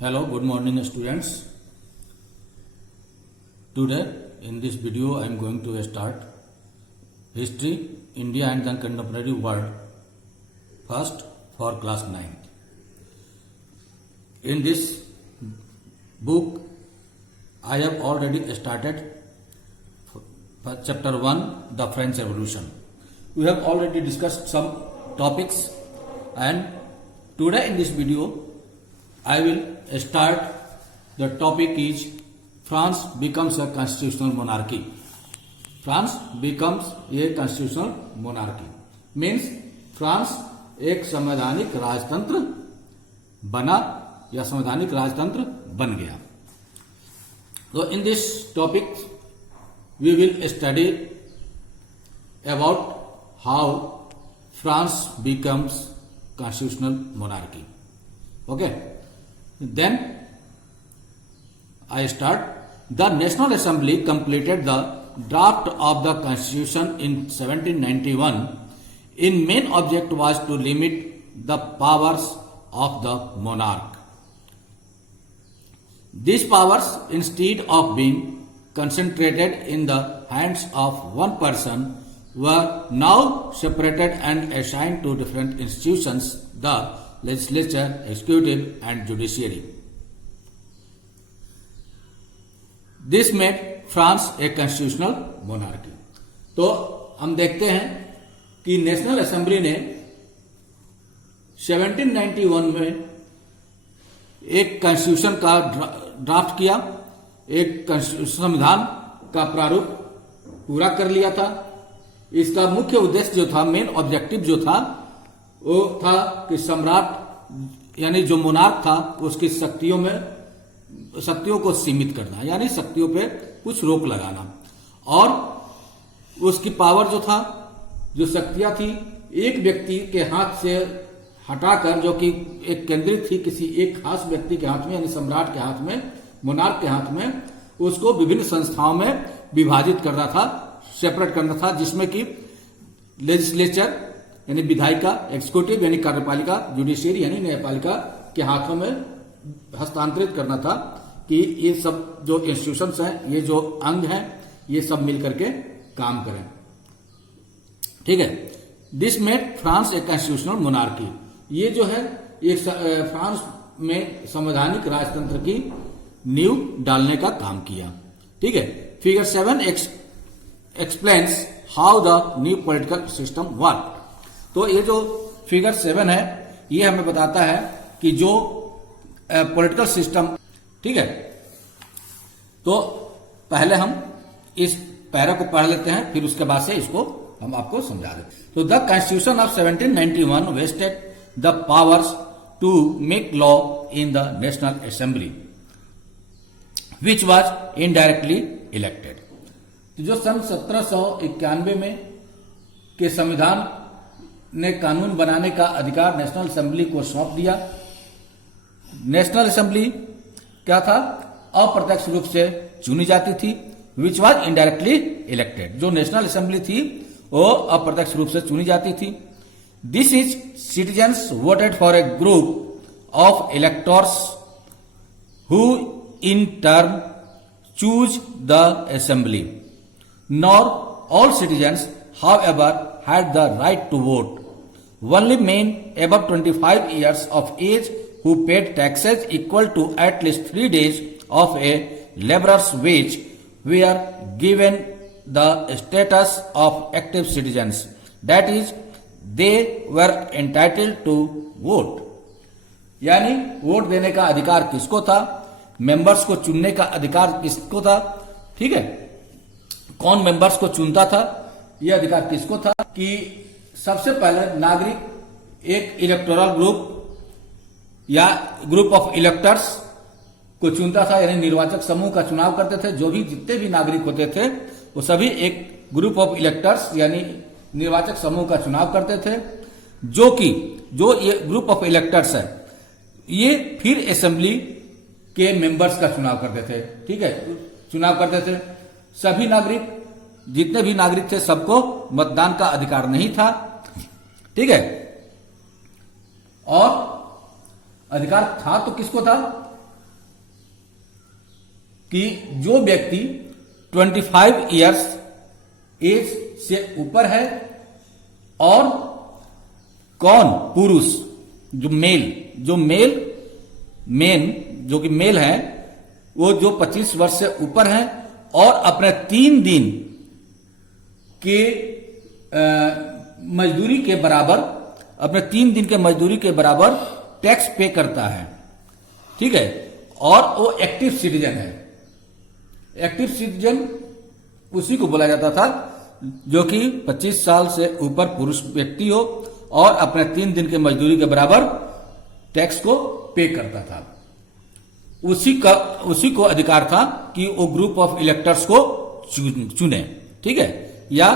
Hello, good morning students. Today in this video I am going to start History, India and the Contemporary World, first for class 9th. In this book I have already started chapter 1, the French Revolution. We have already discussed some topics and today in this video I will start. The topic is France becomes a constitutional monarchy. France becomes a constitutional monarchy means France एक संवैधानिक राजतंत्र बना या संवैधानिक राजतंत्र बन गया. So in this topic we will study about how France becomes constitutional monarchy. Okay. Then I start. The National Assembly completed the draft of the Constitution in 1791. In main object was to limit the powers of the monarch. These powers, instead of being concentrated in the hands of one person, were now separated and assigned to different institutions, the legislature, executive and judiciary. This made France a constitutional monarchy. तो हम देखते हैं कि national assembly ने 1791 में एक constitution का draft किया, एक संविधान का प्रारूप पूरा कर लिया था. इसका मुख्य उद्देश्य जो था, मेन ऑब्जेक्टिव जो था, वो था कि सम्राट यानी जो मोनार्क था उसकी शक्तियों को सीमित करना, यानी शक्तियों पे कुछ रोक लगाना, और उसकी पावर जो था, जो शक्तियां थी, एक व्यक्ति के हाथ से हटाकर, जो कि एक केंद्रित थी किसी एक खास व्यक्ति के हाथ में, यानी सम्राट के हाथ में, मोनार्क के हाथ में, उसको विभिन्न संस्थाओं में विभाजित करना था, सेपरेट करना था, जिसमें कि लेजिस्लेचर यानी विधायिका, एक्सिक्यूटिव यानी कार्यपालिका, जुडिशियरी यानी न्यायपालिका के हाथों में हस्तांतरित करना था कि ये सब जो इंस्टीट्यूशंस हैं, ये जो अंग हैं, ये सब मिलकर के काम करें. ठीक है. This made France a constitutional monarchy. ये जो है, ये फ्रांस में संवैधानिक राजतंत्र की नींव डालने का काम किया. ठीक है. Figure 7 explains how the new political system work. तो ये जो फिगर 7 है, ये हमें बताता है कि जो पॉलिटिकल सिस्टम, ठीक है. तो पहले हम इस पैरा को पढ़ लेते हैं, फिर उसके बाद से इसको हम आपको समझा देते. तो the constitution of 1791 vested the powers to make law in the national assembly which was indirectly elected. जो सन 1791 में के संविधान ने कानून बनाने का अधिकार नेशनल असेंबली को सौंप दिया. नेशनल असेंबली क्या था? अप्रत्यक्ष रूप से चुनी जाती थी. विच वॉज इनडायरेक्टली इलेक्टेड. जो नेशनल असेंबली थी वो अप्रत्यक्ष रूप से चुनी जाती थी. This is citizens voted for a group of electors who in turn choose the assembly. Nor all citizens however had the right to vote. Only men above 25 years of age who paid taxes equal to at least 3 days of a laborer's wage were given the status of active citizens. That is, they were entitled to vote. यानी vote देने का अधिकार किसको था? Members को चुनने का अधिकार किसको था? ठीक है. कौन मेंबर्स को चुनता था? यह अधिकार किसको था कि सबसे पहले नागरिक एक इलेक्टोरल ग्रुप या ग्रुप ऑफ इलेक्टर्स को चुनता था, यानी निर्वाचक समूह का चुनाव करते थे. जो भी जितने भी नागरिक होते थे वो सभी एक ग्रुप ऑफ इलेक्टर्स यानी निर्वाचक समूह का चुनाव करते थे. जो ये ग्रुप ऑफ इलेक्टर्स है, ये फिर असेंबली के मेंबर्स का चुनाव करते थे. ठीक है. चुनाव करते थे. सभी नागरिक, जितने भी नागरिक थे, सबको मतदान का अधिकार नहीं था. ठीक है. और अधिकार था तो किसको था? कि जो व्यक्ति 25 इयर्स एज से ऊपर है और कौन पुरुष जो मेन जो कि मेल है वो जो 25 वर्ष से ऊपर है और अपने 3 दिन के मजदूरी के बराबर टैक्स पे करता है, ठीक है, और वो एक्टिव सिटीजन है। एक्टिव सिटीजन उसी को बोला जाता था जो कि 25 साल से ऊपर पुरुष व्यक्ति हो और अपने 3 दिन के मजदूरी के बराबर टैक्स को पे करता था। उसी को अधिकार था कि वो ग्रुप ऑफ इलेक्टर्स को चुने, ठीक है, या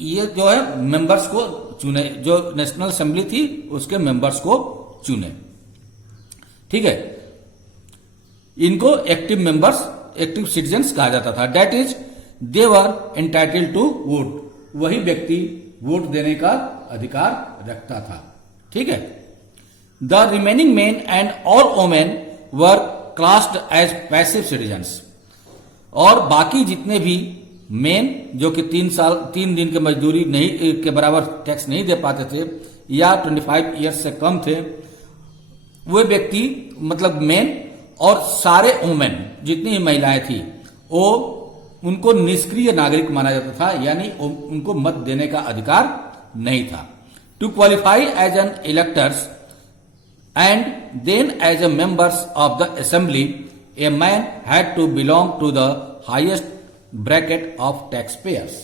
ये जो है मेंबर्स को चुने, जो नेशनल असेंबली थी उसके मेंबर्स को चुने, ठीक है। इनको एक्टिव सिटीजन्स कहा जाता था। That is they were entitled to vote, वही व्यक्ति वोट देने का अधिकार रखता था, ठीक है। The remaining men and all women were classed as passive citizens, और बाकी जितने भी मेन जो कि 3 दिन के मजदूरी नहीं के बराबर टैक्स नहीं दे पाते थे या 25 ईयर्स से कम थे, वे व्यक्ति मतलब मेन और सारे वुमेन जितनी ही महिलाएं थी वो उनको निष्क्रिय नागरिक माना जाता था, यानी उनको मत देने का अधिकार नहीं था। To qualify as an electors and then as a members of the assembly a man had to belong to the highest bracket of tax payers.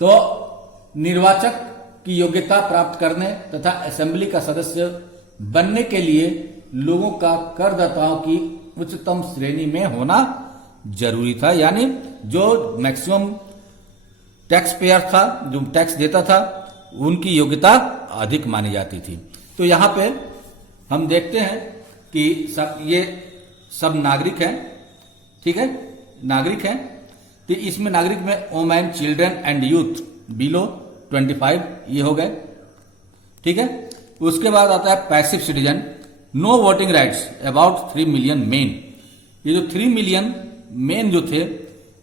तो निर्वाचक की योग्यता प्राप्त करने तथा असेंबली का सदस्य बनने के लिए लोगों का करदाताओं की उच्चतम श्रेणी में होना जरूरी था, यानी जो मैक्सिमम टैक्स पेयर था, जो टैक्स देता था, उनकी योग्यता अधिक मानी जाती थी। तो यहां पे हम देखते हैं कि ये सब नागरिक हैं, ठीक है, नागरिक हैं। तो इसमें नागरिक में women, children and youth below 25 ये हो गए, ठीक है। उसके बाद आता है passive citizen, no voting rights about 3 million men. ये जो 3 मिलियन मेन जो थे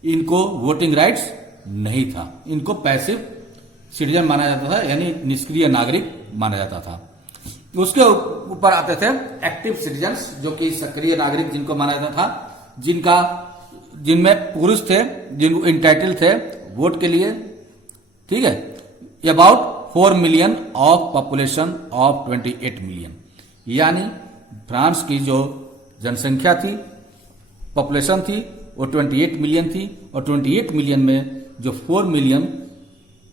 इनको वोटिंग राइट्स नहीं था, इनको पैसिव सिटीजन माना जाता था, यानी निष्क्रिय नागरिक माना जाता था। उसके ऊपर आते थे एक्टिव सिटीजन्स, जो कि सक्रिय नागरिक जिनको माना जाता था, जिनमें पुरुष थे, जिनको इंटाइटल थे वोट के लिए, ठीक है। About 4 million of population of 28 million, यानी फ्रांस की जो जनसंख्या थी, पॉपुलेशन थी, वो 28 मिलियन थी और 28 मिलियन में जो 4 मिलियन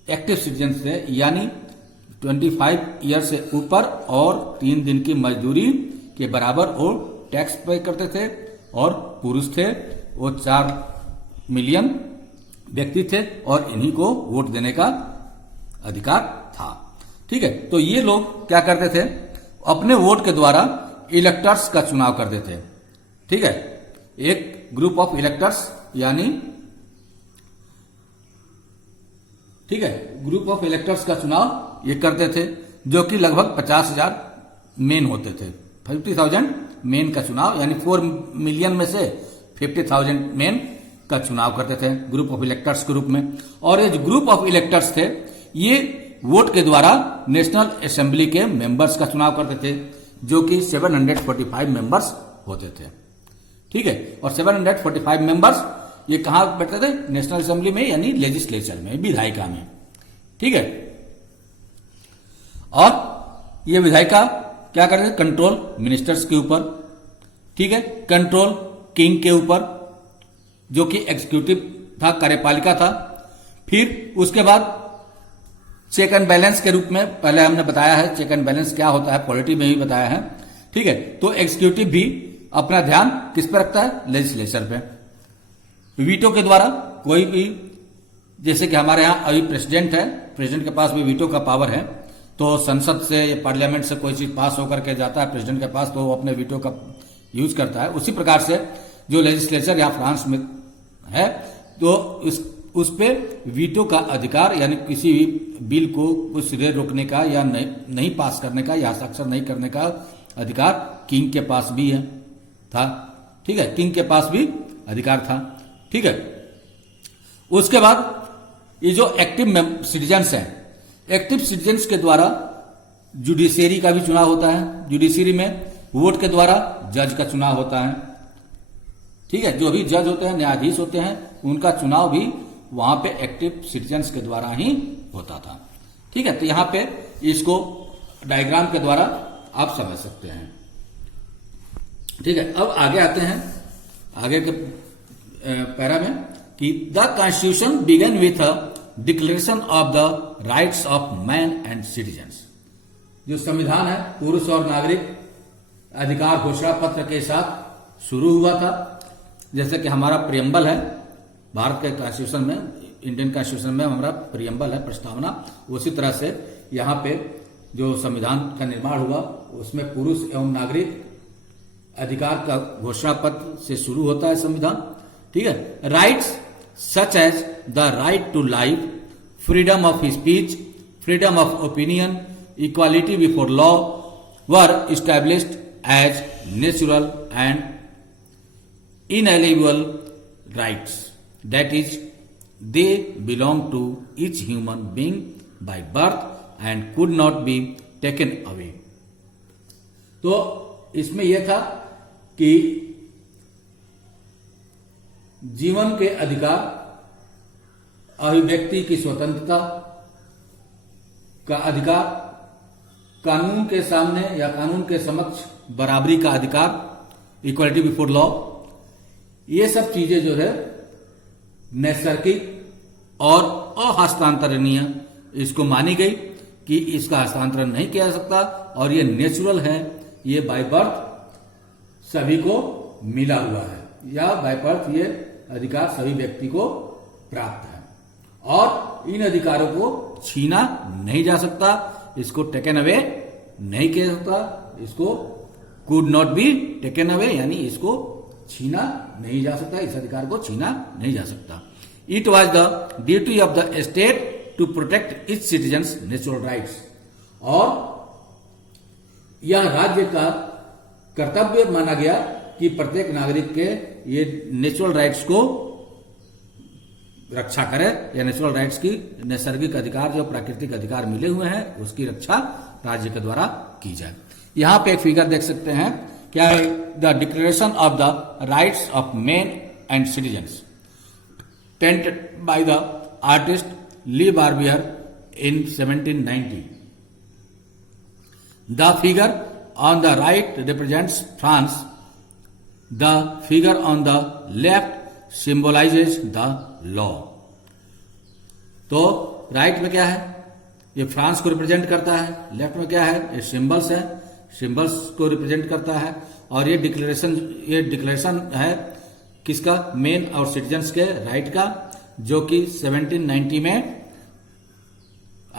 एक्टिव सिटीजन्स थे, यानी 25 ईयर से ऊपर और 3 दिन की मजदूरी के बराबर वो टैक्स पे करते थे, और पुरुष थे वो 4 मिलियन व्यक्ति थे और इन्हीं को वोट देने का अधिकार था, ठीक है। तो ये लोग क्या करते थे, अपने वोट के द्वारा इलेक्टर्स का चुनाव करते थे, ठीक है। एक ग्रुप ऑफ इलेक्टर्स यानी, ठीक है, ग्रुप ऑफ इलेक्टर्स का चुनाव ये करते थे, जो कि लगभग 50,000 मेन होते थे। 50,000 मेन का चुनाव, यानी 4 मिलियन में से 50,000 मेन का चुनाव करते थे ग्रुप ऑफ इलेक्टर्स के रूप में। और ये जो ग्रुप ऑफ इलेक्टर्स थे ये वोट के द्वारा नेशनल असेंबली के मेंबर्स का चुनाव करते थे, जो कि 745 मेंबर्स होते थे, ठीक है। और 745 मेंबर्स ये कहां बैठते थे, नेशनल असेंबली में, यानी लेजिस्लेचर में, विधायिका में, ठीक है। और ये विधायिका क्या करते थे, कंट्रोल मिनिस्टर्स के ऊपर, ठीक है, कंट्रोल किंग के ऊपर, जो कि एग्जीक्यूटिव था, कार्यपालिका था। फिर उसके बाद चेक एंड बैलेंस के रूप में, पहले हमने बताया है चेक एंड बैलेंस क्या होता है, पॉलिटी में ही बताया है, ठीक है। तो एग्जीक्यूटिव भी अपना ध्यान किस पे रखता है, लेजिस्लेचर पे। वीटो के द्वारा कोई भी, जैसे कि हमारे यहाँ अभी प्रेसिडेंट है, प्रेसिडेंट के पास भी वीटो का पावर है, तो संसद से या पार्लियामेंट से कोई चीज पास होकर के जाता है प्रेसिडेंट के पास, तो वो अपने वीटो का यूज करता है। उसी प्रकार से जो लेजिस्लेचर या फ्रांस में है, तो उस पे वीटो का अधिकार, यानी किसी भी बिल को कुछ सिरे रोकने का या नहीं पास करने का या हस्ताक्षर नहीं करने का अधिकार किंग के पास भी है, था। ठीक है, किंग के पास भी अधिकार था। ठीक है, उसके बाद ये जो एक्टिव सिटीजन्स हैं, एक्टिव सिटीजन्स के द्वारा जुडिशियरी का भी चुनाव होता है। जुडिशियरी में वोट के द्वारा जज का चुनाव होता है। ठीक है, जो भी जज होते हैं, न्यायाधीश होते हैं, उनका चुनाव भी वहां पे एक्टिव सिटीजन्स के द्वारा ही होता था। ठीक है, तो यहां पे इसको डायग्राम के द्वारा आप समझ सकते हैं। ठीक है, अब आगे आते हैं, आगे के पैरा में कि the constitution began with a declaration of the rights of man and citizens. जो संविधान है पुरुष और नागरिक अधिकार घोषणा पत्र के साथ शुरू हुआ था। जैसे कि हमारा प्रियम्बल है भारत के कॉन्स्टिट्यूशन में, इंडियन कॉन्स्टिट्यूशन में हमारा प्रियम्बल है, प्रस्तावना। उसी तरह से यहाँ पे जो संविधान का निर्माण हुआ उसमें पुरुष एवं नागरिक अधिकार का घोषणा पत्र से शुरू होता है संविधान। ठीक है, rights such as the right to life, freedom of speech, freedom of opinion, equality before law were established as natural and inalienable rights, that is, they belong to each human being by birth and could not be taken away. तो इसमें यह था कि जीवन के अधिकार, अभिव्यक्ति की स्वतंत्रता का अधिकार, कानून के सामने या कानून के समक्ष बराबरी का अधिकार, इक्वालिटी बिफोर लॉ, ये सब चीजें जो है नैसर्गिक और अहस्तांतरणीय इसको मानी गई कि इसका हस्तांतरण नहीं किया जा सकता और ये नेचुरल है, ये बाय बर्थ सभी को मिला हुआ है या बाय बर्थ ये अधिकार सभी व्यक्ति को प्राप्त है और इन अधिकारों को छीना नहीं जा सकता, इसको टेकन अवे नहीं किया जा सकता, इसको could not be taken away यानी इसको छीना नहीं जा सकता, इस अधिकार को छीना नहीं जा सकता। It was the duty of the state to protect its citizens natural rights, और यह राज्य का कर्तव्य माना गया कि प्रत्येक नागरिक के ये नेचुरल राइट्स को रक्षा करे या नेचुरल राइट्स की नैसर्गिक अधिकार जो प्राकृतिक अधिकार मिले हुए हैं उसकी रक्षा राज्य के द्वारा की जाए। यहां पे एक फिगर देख सकते हैं, क्या है? The declaration of the rights of man and citizens painted by the artist Le Barbier in 1790। The figure on the right represents France, the figure on the left symbolises the law. तो right में क्या है? ये France को represent करता है, left में क्या है? ये सिंबल्स है, सिंबल्स को रिप्रेजेंट करता है, और ये डिक्लेरेशन है किसका? मेन और सिटीजन्स के राइट का, जो कि 1790 में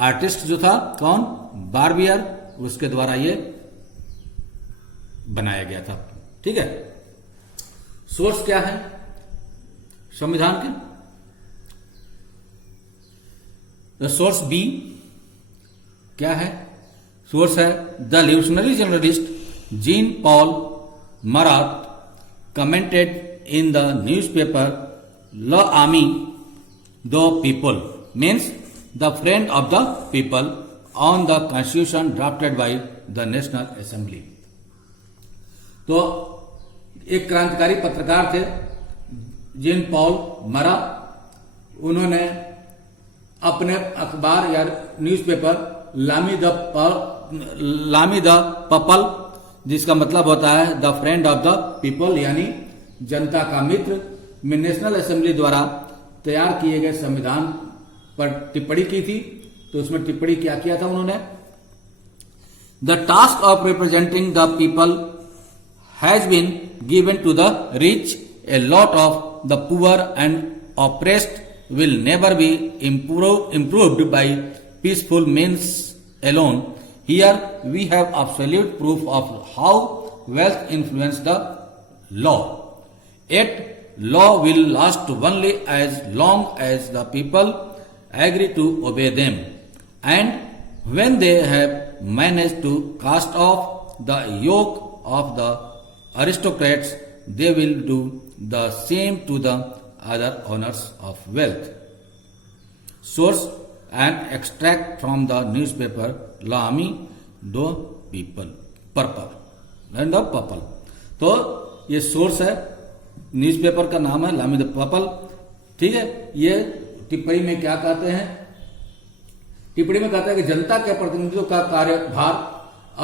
आर्टिस्ट जो था कौन? बार्बियर, उसके द्वारा ये बनाया गया था। ठीक है, सोर्स क्या है संविधान के? द सोर्स बी क्या है? सोर्स है the revolutionary journalist Jean Paul Marat commented in the newspaper L'Ami the People, means the friend of the people, on the constitution drafted by the National Assembly। तो एक क्रांतिकारी पत्रकार थे Jean Paul मरा, उन्होंने अपने अखबार या न्यूज़पेपर लामी द पपल, जिसका मतलब होता है the friend of the people यानी जनता का मित्र, में नेशनल असेंबली द्वारा तैयार किए गए संविधान पर टिप्पणी की थी। तो उसमें टिप्पणी क्या किया था उन्होंने? The task of representing the people has been given to the rich, a lot of the poor and oppressed will never be improved by peaceful means alone. Here we have absolute proof of how wealth influences the law. Yet law will last only as long as the people agree to obey them, and when they have managed to cast off the yoke of the aristocrats, they will do the same to the other owners of wealth. Source and extract from the newspaper Lamy the People Purple and the Purple. तो ये source है, newspaper का नाम है लामी the purple. ठीक है, ये टिप्पणी में क्या कहते हैं? टिप्पणी में कहते हैं कि जनता के प्रतिनिधित्व का कार्यभार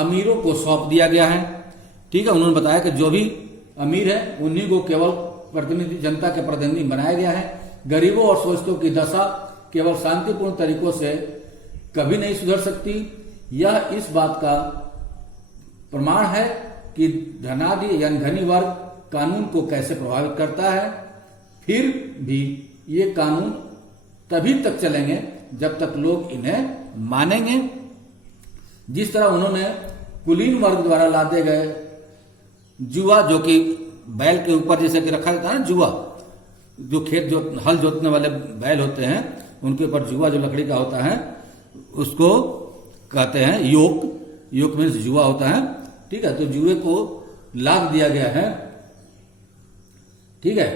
अमीरों को सौंप दिया गया है। ठीक है, उन्होंने बताया कि जो भी अमीर है उन्हीं को केवल प्रतिनिधि, जनता के प्रतिनिधि बनाया गया है। गरीबों और शोषितों की दशा केवल शांतिपूर्ण तरीकों से कभी नहीं सुधर सकती। यह इस बात का प्रमाण है कि धनाढ्य यानी धनी वर्ग कानून को कैसे प्रभावित करता है। फिर भी ये कानून तभी तक चलेंगे जब तक लोग इन्हें मानेंगे। जिस तरह उन्होंने कुलीन वर्ग द्वारा लादे गए जुआ, जो कि बैल के ऊपर जैसे कि रखा जाता है ना, जुआ जो खेत जो हल जोतने वाले बैल होते हैं उनके ऊपर जुआ जो लकड़ी का होता है उसको कहते हैं योक। योक मीन्स जुआ होता है। ठीक है, तो जुए को लाद दिया गया है। ठीक है,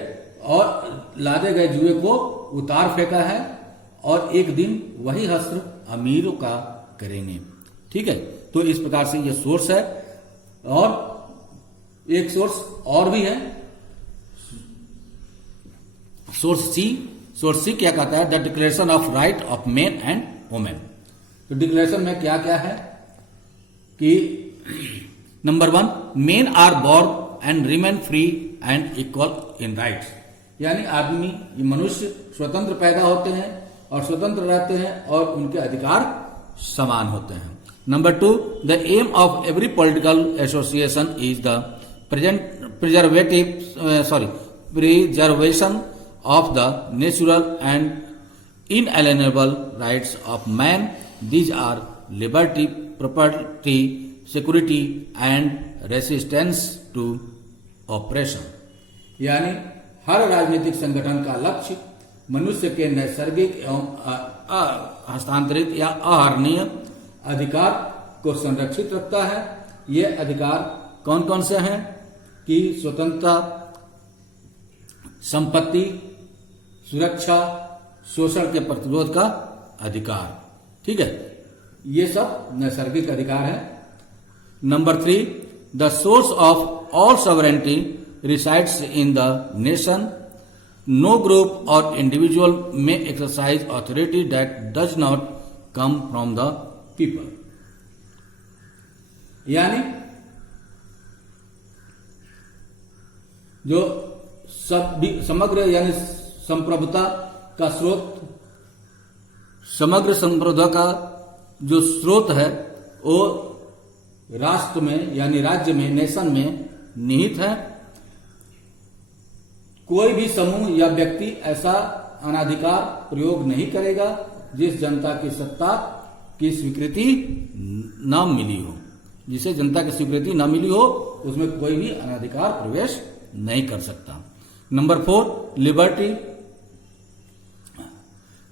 और लादे गए जुए को उतार फेंका है और एक दिन वही हश्र अमीरों का करेंगे। ठीक है, तो इस प्रकार से ये सोर्स है। और एक सोर्स और भी है, सोर्स सी। सोर्स सी क्या कहता है? The declaration of right of men and women. तो डिक्लेरेशन में क्या क्या है कि number 1, men are born and remain free and equal in rights, यानी आदमी मनुष्य स्वतंत्र पैदा होते हैं और स्वतंत्र रहते हैं और उनके अधिकार समान होते हैं। Number 2, the aim of every political association is the preservation of the natural and inalienable rights of man. These are liberty, property, security and resistance to oppression. यानी हर राजनीतिक संगठन का लक्ष्य मनुष्य के नैसर्गिक एवं हस्तांतरित या अहरणीय अधिकार को संरक्षित रखता है। ये अधिकार कौन कौन से हैं कि स्वतंत्रता, संपत्ति, सुरक्षा, शोषण के प्रतिरोध का अधिकार। ठीक है, ये सब नैसर्गिक अधिकार है। Number 3, the source of all sovereignty resides in the nation. No group or individual may exercise authority that does not come from the people. यानी जो समग्र यानी संप्रभुता का स्रोत, समग्र संप्रभुता का जो स्रोत है वो राष्ट्र में यानी राज्य में, नेशन में निहित है। कोई भी समूह या व्यक्ति ऐसा अनाधिकार प्रयोग नहीं करेगा जिस जनता की सत्ता की स्वीकृति न मिली हो। जिसे जनता की स्वीकृति न मिली हो उसमें कोई भी अनाधिकार प्रवेश नहीं कर सकता। Number 4, liberty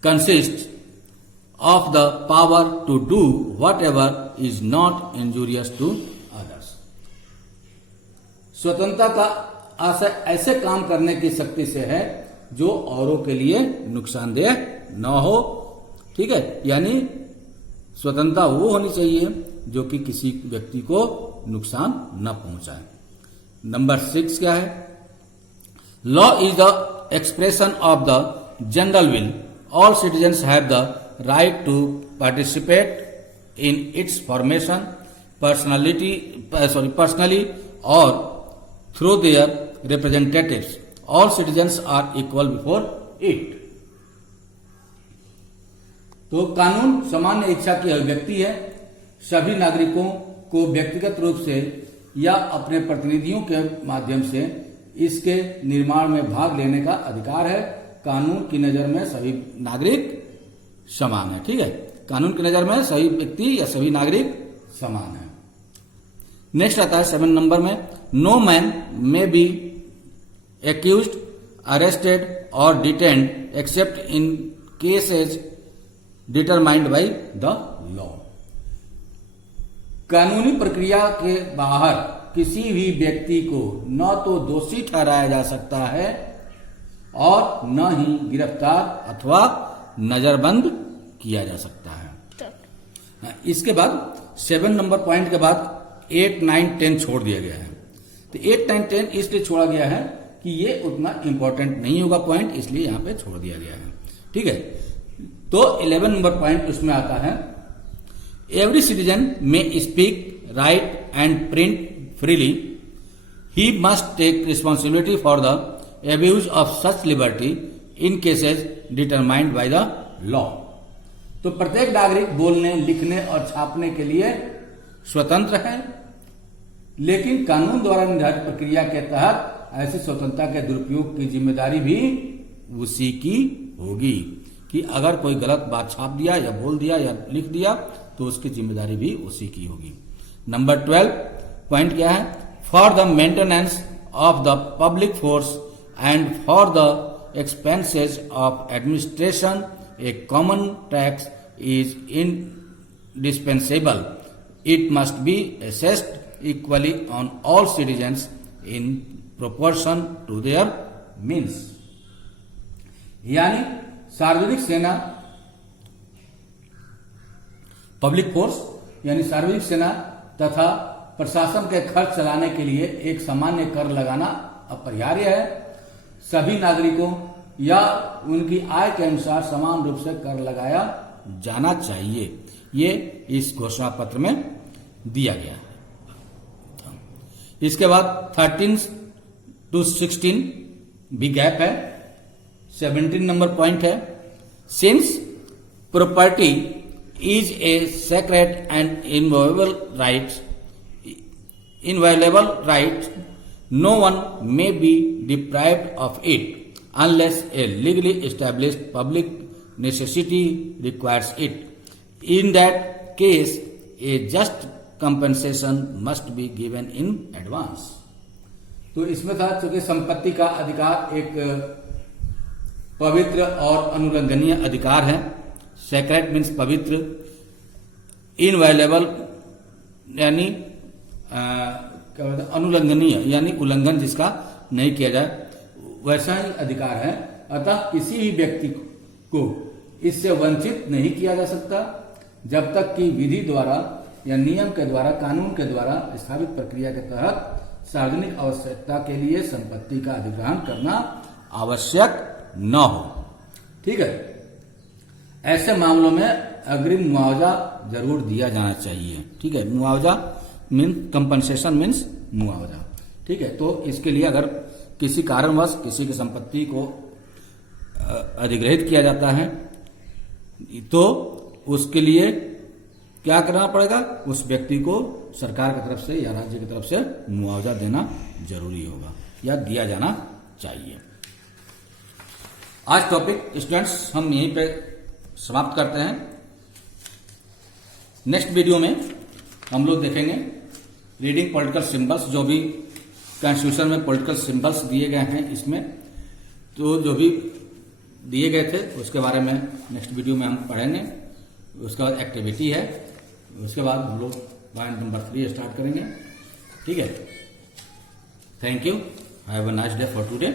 consist of the power to do whatever is not injurious to others. स्वतंत्रता का आशय ऐसे काम करने की शक्ति से है जो औरों के लिए नुकसानदेह न हो। ठीक है, यानी स्वतंत्रता वो होनी चाहिए जो कि किसी व्यक्ति को नुकसान न पहुंचाए। नंबर 6 क्या है? Law is the expression of the general will. All citizens have the right to participate in its formation personally और through their representatives. All citizens are equal before it. तो कानून सामान्य इच्छा की अभिव्यक्ति है. सभी नागरिकों को व्यक्तिगत रूप से या अपने प्रतिनिधियों के माध्यम से इसके निर्माण में भाग लेने का अधिकार है. कानून की नजर में सभी नागरिक समान है. ठीक है, कानून की नजर में सभी व्यक्ति या सभी नागरिक समान है. नेक्स्ट आता है 7 नंबर में, no man may be accused, arrested और detained except in cases determined by the law. कानूनी प्रक्रिया के बाहर किसी भी व्यक्ति को न तो दोषी ठहराया जा सकता है और न ही गिरफ्तार अथवा नजरबंद किया जा सकता है। इसके बाद 7 नंबर पॉइंट के बाद 8, 9, 10 छोड़ दिया गया है। तो 8, 9, 10 इसलिए छोड़ा गया है कि ये उतना इंपॉर्टेंट नहीं होगा पॉइंट, इसलिए यहां पे छोड़ दिया गया है। ठीक है, तो 11 नंबर पॉइंट उसमें आता है, every citizen may speak, write and print freely, he must take responsibility for the abuse of such liberty in cases determined by the law. तो प्रत्येक नागरिक बोलने, लिखने और छापने के लिए स्वतंत्र है, लेकिन कानून द्वारा निर्धारित प्रक्रिया के तहत ऐसी स्वतंत्रता के दुरुपयोग की जिम्मेदारी भी उसी की होगी कि अगर कोई गलत बात छाप दिया या बोल दिया या लिख दिया तो उसकी जिम्मेदारी भी उसी की होगी। नंबर 12 पॉइंट क्या है, for the maintenance of the public force and for the expenses of administration A common tax is indispensable. It must be assessed equally on all citizens in proportion to their means. यानी सार्वजनिक सेना, public force यानी सार्वजनिक सेना तथा प्रशासन के खर्च चलाने के लिए एक सामान्य कर लगाना अपरिहार्य है। सभी नागरिकों या उनकी आय के अनुसार समान रूप से कर लगाया जाना चाहिए। ये इस घोषणा पत्र में दिया गया है। इसके बाद 13 to 16 भी गैप है। 17 नंबर पॉइंट है, since property is a sacred and inviolable right, no one may be deprived of it unless a legally established public necessity requires it. In that case, a just compensation must be given in advance. तो इसमें था चूंकि संपत्ति का अधिकार एक पवित्र और अनुल्लंघनीय अधिकार है। सेक्रेट मीन्स पवित्र, इनवायलेबल यानी क्या बोलते हैं, अनुल्लंघनीय यानी उल्लंघन जिसका नहीं किया जाए वैसा ही अधिकार है। अतः किसी भी व्यक्ति को इससे वंचित नहीं किया जा सकता जब तक कि विधि द्वारा या नियम के द्वारा, कानून के द्वारा स्थापित प्रक्रिया के तहत सार्वजनिक आवश्यकता के लिए संपत्ति का अधिग्रहण करना आवश्यक न हो। ठीक है, ऐसे मामलों में अग्रिम मुआवजा जरूर दिया जाना चाहिए। ठीक है, मुआवजा मीन्स कंपनसेशन मीन्स मुआवजा। ठीक है, तो इसके लिए अगर किसी कारणवश किसी की संपत्ति को अधिग्रहित किया जाता है तो उसके लिए क्या करना पड़ेगा, उस व्यक्ति को सरकार की तरफ से या राज्य की तरफ से मुआवजा देना जरूरी होगा या दिया जाना चाहिए। आज टॉपिक स्टूडेंट्स हम यहीं पे समाप्त करते हैं। नेक्स्ट वीडियो में हम लोग देखेंगे रीडिंग पॉलिटिकल सिंबल्स, जो भी कॉन्स्टिट्यूशन में पॉलिटिकल सिंबल्स दिए गए हैं इसमें, तो जो भी दिए गए थे उसके बारे में नेक्स्ट वीडियो में हम पढ़ेंगे। उसके बाद एक्टिविटी है, उसके बाद हम लोग पॉइंट नंबर 3 स्टार्ट करेंगे। ठीक है, thank you, have a nice day for today.